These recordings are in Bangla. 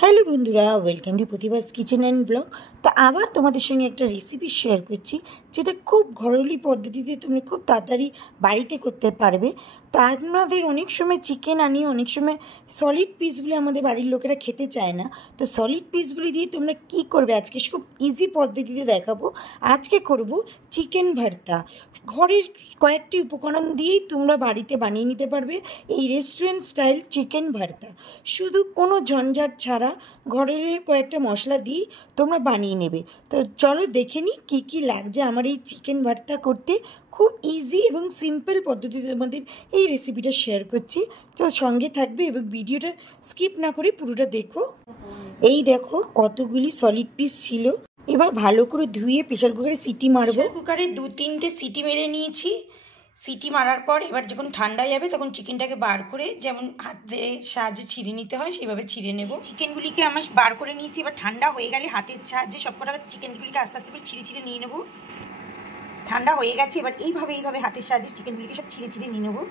হ্যালো বন্ধুরা, welcome to Pratibha's kitchen and blog. তো আবার তোমাদের সঙ্গে একটা রেসিপি শেয়ার করছি, যেটা খুব ঘরোয়া পদ্ধতিতে তুমি খুব তাড়াতাড়ি বাড়িতে করতে পারবে। তো আমাদের অনেক সময় চিকেন আনি, অনেক সময় সলিড পিসগুলি আমাদের বাড়ির লোকেরা খেতে চায় না। তো সলিড পিসগুলি দিয়ে তোমরা কী করবে আজকে খুব ইজি পদ্ধতিতে দেখাবো। আজকে করব চিকেন ভর্তা। ঘরের কয়েকটি উপকরণ দিয়েই তোমরা বাড়িতে বানিয়ে নিতে পারবে এই রেস্টুরেন্ট স্টাইল চিকেন ভর্তা। শুধু কোনো ঝঞ্ঝাট ছাড়া ঘরের কয়েকটা মশলা দিয়ে তোমরা বানিয়ে নেবে। তো চলো দেখে নিই কী কী লাগছে আমার এই চিকেন ভর্তা করতে। খুব ইজি এবং সিম্পল পদ্ধতিতে আমাদের এই রেসিপিটা শেয়ার করছি। তো সঙ্গে থাকবে এবং ভিডিওটা স্কিপ না করে পুরোটা দেখো। এই দেখো কতগুলি সলিড পিস ছিল। এবার ভালো করে ধুয়ে প্রেশার কুকারে সিটি মারবো। কুকারে 2-3টে সিটি মেরে নিয়েছি। সিটি মারার পর এবার যখন ঠান্ডা যাবে তখন চিকেনটাকে বার করে যেমন হাতের সাহায্যে ছিঁড়ে নিতে হয় সেইভাবে ছিঁড়ে নেব। চিকেনগুলিকে আমার বার করে নিয়েছি। এবার ঠান্ডা হয়ে গেলে হাতের সাহায্যে সবকটা চিকেনগুলিকে আস্তে আস্তে করে ছিঁড়ে ছিঁড়ে নিয়ে নেবো। ঠান্ডা হয়ে গেছে, এবার এইভাবে হাতের সাহায্যে চিকেনগুলিকে সব ছিঁড়ে ছিঁড়ে নিয়ে নেবো।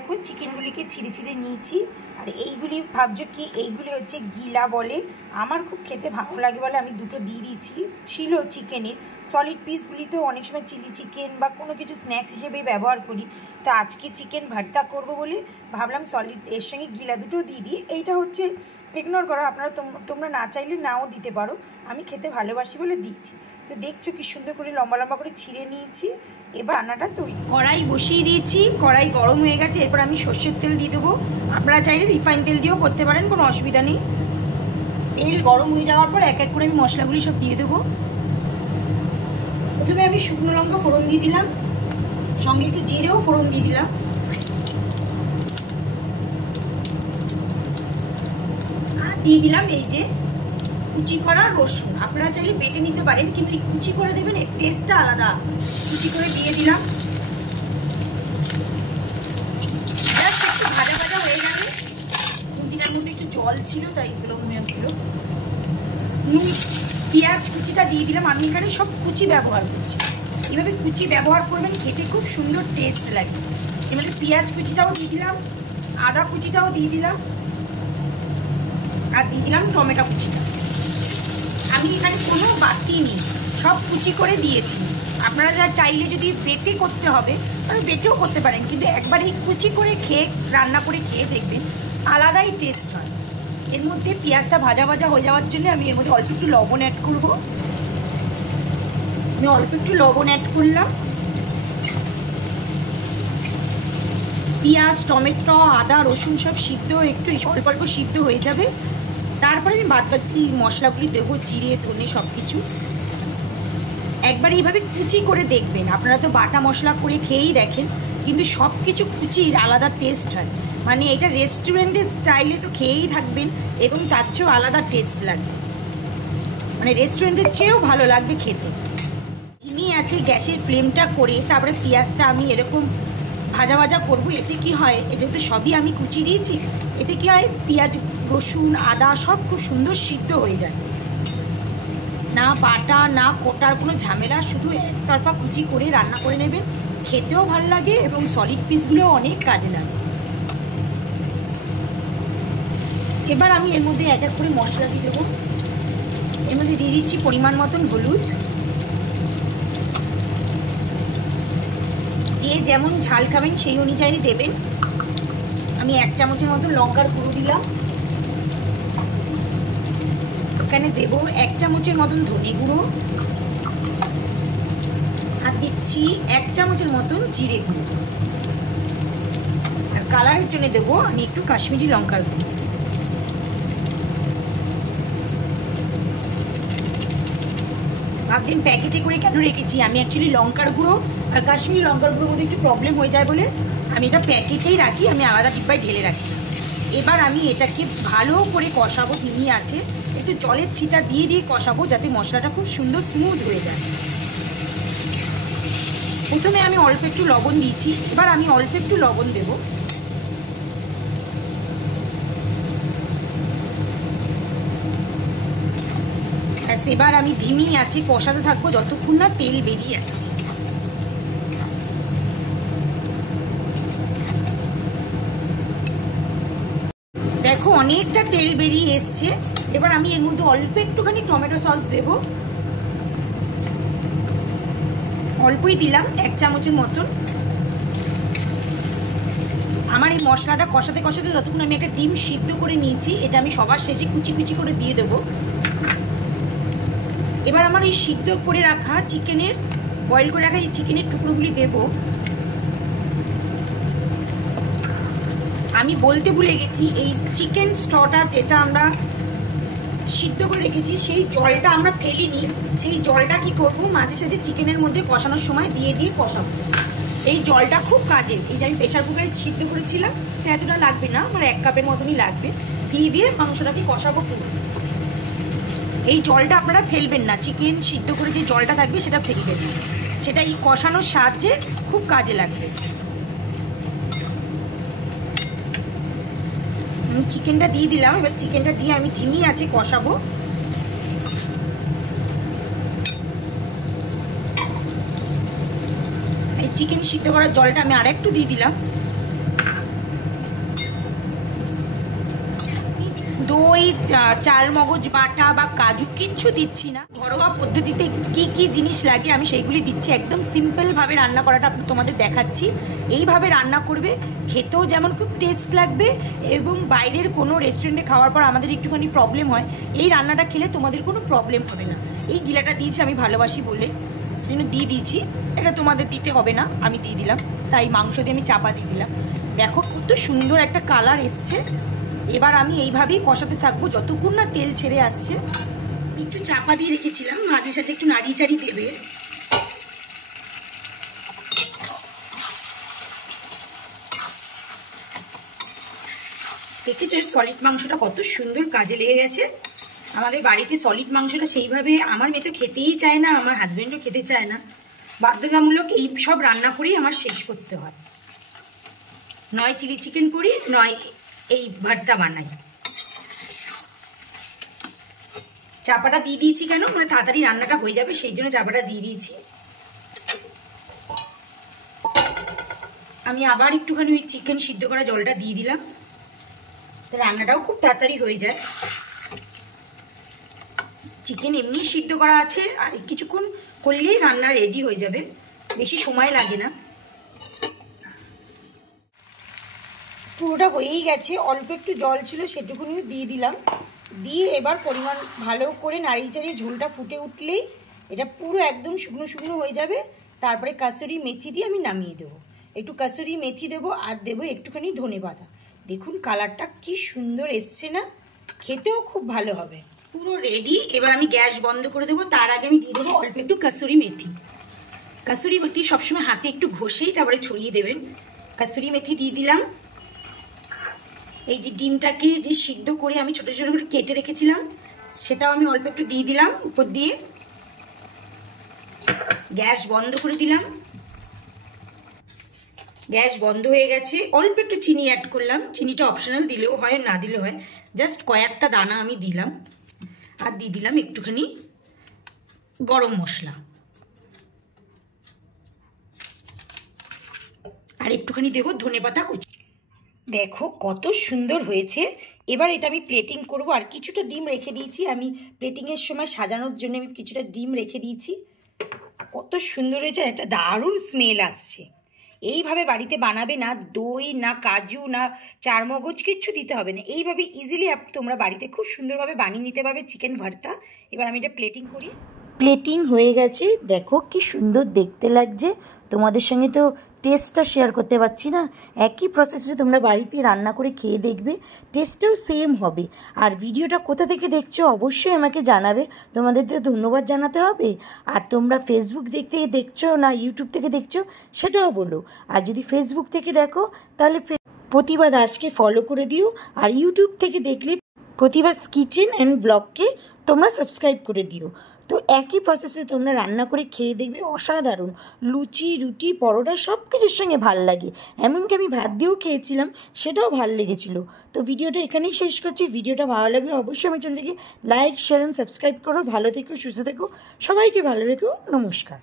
এখন চিকেনগুলিকে ছিঁড়ে ছিঁড়ে নিয়েছি। আর এইগুলি ভাবছো কি, এইগুলি হচ্ছে গিলা বলে। আমার খুব খেতে ভালো লাগে বলে আমি দুটো দিয়ে দিয়েছি। ছিল চিকেনের সলিড পিসগুলি তো অনেক সময় চিলি চিকেন বা কোনো কিছু স্ন্যাক্স হিসেবেই ব্যবহার করি। তো আজকে চিকেন ভর্তা করবো বলে ভাবলাম সলিড এর সঙ্গে গিলা দুটো দিয়ে দিই। এইটা হচ্ছে ইগনোর করো, আপনারা তোমরা না চাইলে নাও দিতে পারো। আমি খেতে ভালোবাসি বলে দিচ্ছি। তো দেখছো কি সুন্দর করে লম্বা লম্বা করে ছিঁড়ে নিয়েছি। এবার রান্নাটা তৈরি। কড়াই বসিয়ে দিয়েছি, কড়াই গরম হয়ে গেছে। এরপর আমি সর্ষের তেল দিয়ে দেবো। আপনারা চাইলে রিফাইন তেল দিয়েও করতে পারেন, কোনো অসুবিধা নেই। তেল গরম হয়ে যাওয়ার পর এক এক করে আমি মশলাগুলি সব দিয়ে দেবো। প্রথমে আমি শুকনো লঙ্কা ফোড়ন দিয়ে দিলাম, সঙ্গে একটু জিরেও ফোড়ন দিয়ে দিলাম। আর দিয়ে দিলাম এই যে কুচি করা রসুন। আপনারা চাইলে বেটে নিতে পারেন, কিন্তু এই কুচি করে দেবেন, এর টেস্টটা আলাদা। কুচি করে দিয়ে দিলাম। জাস্ট একটু ভাজা ভাজা হয়ে যাবে। কুচিটার মধ্যে একটু জল ছিল তাই এগুলো মনে হচ্ছিল। পেঁয়াজ কুচিটা দিয়ে দিলাম। আমি এখানে সব কুচি ব্যবহার করছি। এভাবে কুচি ব্যবহার করবেন, খেতে খুব সুন্দর টেস্ট লাগে। এবারে পেঁয়াজ কুচিটাও দিয়ে দিলাম, আদা কুচিটাও দিয়ে দিলাম, আর দিয়ে দিলাম টমেটো কুচিটা। আমি এখানে কোনো বাটি নেই, সব কুচি করে দিয়েছি। আপনারা যা চাইলে যদি বেটে করতে হবে তাহলে বেটেও করতে পারেন, কিন্তু একবার এই কুচি করে রান্না করে খেয়ে দেখবেন আলাদাই টেস্ট হয়। এর মধ্যে পেঁয়াজটা ভাজা ভাজা হয়ে যাওয়ার জন্য আমি এর মধ্যে অল্প একটু লবণ অ্যাড করব। আমি অল্প একটু লবণ অ্যাড করলাম। পেঁয়াজ, টমেটো, আদা, রসুন সব সিদ্ধ একটু অল্প অল্প সিদ্ধ হয়ে যাবে। তারপরে আমি বাদবাকি মশলাগুলি দেবো, জিরে, ধনে সব কিছু। একবার এইভাবে কুচি করে দেখবেন। আপনারা তো বাটা মশলা করে খেয়েই দেখেন, কিন্তু সব কিছু কুচির আলাদা টেস্ট হয়। মানে এটা রেস্টুরেন্টের স্টাইলে তো খেয়েই থাকবেন এবং তার চেয়েও আলাদা টেস্ট লাগবে, মানে রেস্টুরেন্টের চেয়েও ভালো লাগবে খেতে। চিনি আছে, গ্যাসের ফ্লেমটা করে তারপরে পেঁয়াজটা আমি এরকম ভাজা ভাজা করবো। এতে কি হয়, এটা তো সবই আমি কুচি দিয়েছি, এতে কি হয় পেঁয়াজ, রসুন, আদা সব খুব সুন্দর সিদ্ধ হয়ে যায়। না বাটা না কোটার কোনো ঝামেলা, শুধু একতরফা কুচি করে রান্না করে নেবেন। খেতেও ভালো লাগে এবং সলিড পিসগুলোও অনেক কাজে লাগে। এবার আমি এর মধ্যে এক এক করে মশলা দিয়ে দেবো। এর মধ্যে দিয়ে দিচ্ছি পরিমাণ মতন হলুদ। যে যেমন ঝাল খাবেন সেই অনুযায়ী দেবেন। আমি 1 চামচের মতো লঙ্কার গুঁড়ো দিলাম। এখানে দেবো 1 চামচের মতন ধনে গুঁড়ো, আর দিচ্ছি 1 চামচের মতন জিরে গুঁড়ো। আর কালারের জন্য দেবো আমি একটু কাশ্মীরি লঙ্কার গুঁড়ো। ভাবছেন প্যাকেটে করে কেন রেখেছি, আমি অ্যাকচুয়ালি লঙ্কার গুঁড়ো আর কাশ্মীরি লঙ্কার গুঁড়োর মধ্যে একটু প্রবলেম হয়ে যায় বলে আমি এটা প্যাকেটেই রাখি, আমি আলাদা ডিব্বায় ঢেলে রাখি। এবার আমি এটাকে ভালো করে কষাবো। চিনি আছে, একটু জলের ছিটা দিয়ে দিয়ে কষাবো যাতে মশলাটা খুব সুন্দর স্মুথ হয়ে যায়। প্রথমে আমি অল্প একটু লবণ দিয়েছি, এবার আমি অল্প একটু লবণ দেবো। এবার আমি ধিমি আঁচে কষাতে থাকবো যতক্ষণ না তেল বেরিয়ে আসছে। দেখো অনেকটা তেল বেরিয়ে এসছে। এবার আমি এর মধ্যে অল্প একটুখানি টমেটো সস দেব, অল্পই দিলাম, 1 চামচের মতন। আমার এই মশলাটা কষাতে কষাতে যতক্ষণ আমি একটা ডিম সিদ্ধ করে নিয়েছি, এটা আমি সবার শেষে কুচি কুচি করে দিয়ে দেবো। এবার আমার এই সিদ্ধ করে রাখা চিকেনের, বয়েল করে রাখা এই চিকেনের টুকরোগুলি দেব। আমি বলতে ভুলে গেছি, এই চিকেন স্টকটা যেটা আমরা সিদ্ধ করে রেখেছি, সেই জলটা আমরা ফেলিনি। সেই জলটা কি করব, মাঝে সাঝে চিকেনের মধ্যে কষানোর সময় দিয়ে দিয়ে কষাবো। এই জলটা খুব কাজের। এই যে আমি প্রেশার কুকারে সিদ্ধ করেছিলাম, এতটা লাগবে না, আমার 1 কাপের মতনই লাগবে। দিয়ে দিয়ে মাংসটাকে কষাবো পুরো। এই জলটা আপনারা ফেলবেন না, চিকেন সিদ্ধ করে যে জলটা থাকবে সেটা ফেলবেন না, সেটা এই কষানোর সাহায্যে খুব কাজে লাগবে। চিকেনটা দিয়ে দিলাম। এবার চিকেনটা দিয়ে আমি ধিমি আঁচে কষাবো। এই চিকেন সিদ্ধ করার জলটা আমি আরেকটু দিয়ে দিলাম। দই, চাল মগজ বাটা বা কাজু কিচ্ছু দিচ্ছি না। ঘরোয়া পদ্ধতিতে কি কি জিনিস লাগে আমি সেইগুলি দিচ্ছি। একদম সিম্পলভাবে রান্না করাটা তোমাদের দেখাচ্ছি। এইভাবে রান্না করবে, খেতেও যেমন খুব টেস্ট লাগবে, এবং বাইরের কোনো রেস্টুরেন্টে খাওয়ার পর আমাদের একটুখানি প্রবলেম হয়, এই রান্নাটা খেলে তোমাদের কোনো প্রবলেম হবে না। এই গিলাটা দিয়েছি আমি ভালোবাসি বলে, সেই জন্য দিয়ে দিয়েছি। এটা তোমাদের দিতে হবে না, আমি দিয়ে দিলাম। তাই মাংস দিয়ে আমি চাপা দিয়ে দিলাম। দেখো কত সুন্দর একটা কালার এসছে। এবার আমি এইভাবেই কষাতে থাকবো যতক্ষণ না তেল ছেড়ে আসছে। একটু চাপা দিয়ে রেখেছিলাম, মাঝে সাঝে একটু নাড়িয়ে চাড়িয়ে দেবে। দেখেছো সলিড মাংসটা কত সুন্দর কাজে লেগে গেছে। আমাদের বাড়িতে সলিড মাংসটা সেইভাবে আমার মেয়ে তো খেতেই চায় না, আমার হাজব্যান্ডও খেতে চায় না। বাধ্যতামূলক এই সব রান্না করেই আমার শেষ করতে হয়। নয় চিলি চিকেন করি, নয় এই ভর্তা বানাই। চাপাটা দিয়ে দিয়েছি কেন, মানে তাড়াতাড়ি রান্নাটা হয়ে যাবে, সেই জন্য চাপাটা দিয়ে দিয়েছি। আমি আবার একটুখানি ওই চিকেন সিদ্ধ করা জলটা দিয়ে দিলাম, রান্নাটাও খুব তাড়াতাড়ি হয়ে যায়। চিকেন এমনি সিদ্ধ করা আছে, আর কিছুক্ষণ করলেই রান্না রেডি হয়ে যাবে, বেশি সময় লাগে না। পুরোটা হয়েই গেছে, অল্প একটু জল ছিল সেটুকুনিও দিয়ে দিলাম। দিয়ে এবার পরিমাণ ভালো করে নাড়িয়ে চাড়িয়ে ঝোলটা ফুটে উঠলেই এটা পুরো একদম শুকনো শুকনো হয়ে যাবে। তারপরে কাসুরি মেথি দিয়ে আমি নামিয়ে দেবো। একটু কাসুরি মেথি দেবো, আর দেবো একটুখানি ধনেপাতা। দেখুন কালারটা কি সুন্দর এসছে না, খেতেও খুব ভালো হবে। পুরো রেডি। এবার আমি গ্যাস বন্ধ করে দেবো। তার আগে আমি দিয়ে দেবো অল্প একটু কাসুরি মেথি। কাসুরি মেথি সবসময় হাতে একটু ঘষেই তারপরে ছড়িয়ে দেবেন। কাসুরি মেথি দিয়ে দিলাম। এই যে ডিমটাকে যে সিদ্ধ করে আমি ছোটো ছোটো করে কেটে রেখেছিলাম, সেটাও আমি অল্প একটু দিয়ে দিলাম উপর দিয়ে। গ্যাস বন্ধ করে দিলাম। গ্যাস বন্ধ হয়ে গেছে। অল্প একটু চিনি অ্যাড করলাম, চিনিটা অপশনাল, দিলেও হয় না দিলেও হয়, জাস্ট কয়েকটা দানা আমি দিলাম। আর দিয়ে দিলাম একটুখানি গরম মশলা, আর একটুখানি দেবো ধনেপাতা কুচি। দেখো কত সুন্দর হয়েছে। এবার এটা আমি প্লেটিং করব। আর কিছুটা ডিম রেখে দিয়েছি আমি প্লেটিংয়ের সময় সাজানোর জন্য, আমি কিছুটা ডিম রেখে দিয়েছি। কত সুন্দর হয়েছে, একটা দারুণ স্মেল আসছে। এইভাবে বাড়িতে বানাবে না, দই না কাজু না চারমগজ কিচ্ছু দিতে হবে না, এইভাবে ইজিলি তোমরা বাড়িতে খুব সুন্দরভাবে বানিয়ে নিতে পারবে চিকেন ভর্তা। এবার আমি এটা প্লেটিং করি। প্লেটিং হয়ে গেছে, দেখো কি সুন্দর দেখতে লাগছে। তোমাদের সঙ্গে তো টেস্টটা শেয়ার করতে পারছি না, একই প্রসেসে তোমরা বাড়িতে রান্না করে খেয়ে দেখবে, টেস্টটাও সেম হবে। আর ভিডিওটা কোথা থেকে দেখছো অবশ্যই আমাকে জানাবে, তোমাদের তো ধন্যবাদ জানাতে হবে। আর তোমরা ফেসবুক দেখছো না ইউটিউব থেকে দেখছো সেটাও বলো। আর যদি ফেসবুক থেকে দেখো তাহলে প্রতিভা দাসকে ফলো করে দিও, আর ইউটিউব থেকে দেখলে প্রতিভাস কিচেন অ্যান্ড ব্লগকে তোমরা সাবস্ক্রাইব করে দিও। তো একই প্রসেসে তোমরা রান্না করে খেয়ে দেখবে, অসাধারণ। লুচি, রুটি, পরোটা সব কিছুর সঙ্গে ভাল লাগে। এমনকি আমি ভাত দিয়েও খেয়েছিলাম, সেটাও ভালো লেগেছিলো। তো ভিডিওটা এখানেই শেষ করছি। ভিডিওটা ভালো লাগলে অবশ্যই আমার চ্যানেলটিকে লাইক, শেয়ার অ্যান্ড সাবস্ক্রাইব করো। ভালো থেকো, সুস্থ থেকো, সবাইকে ভালো রেখো। নমস্কার।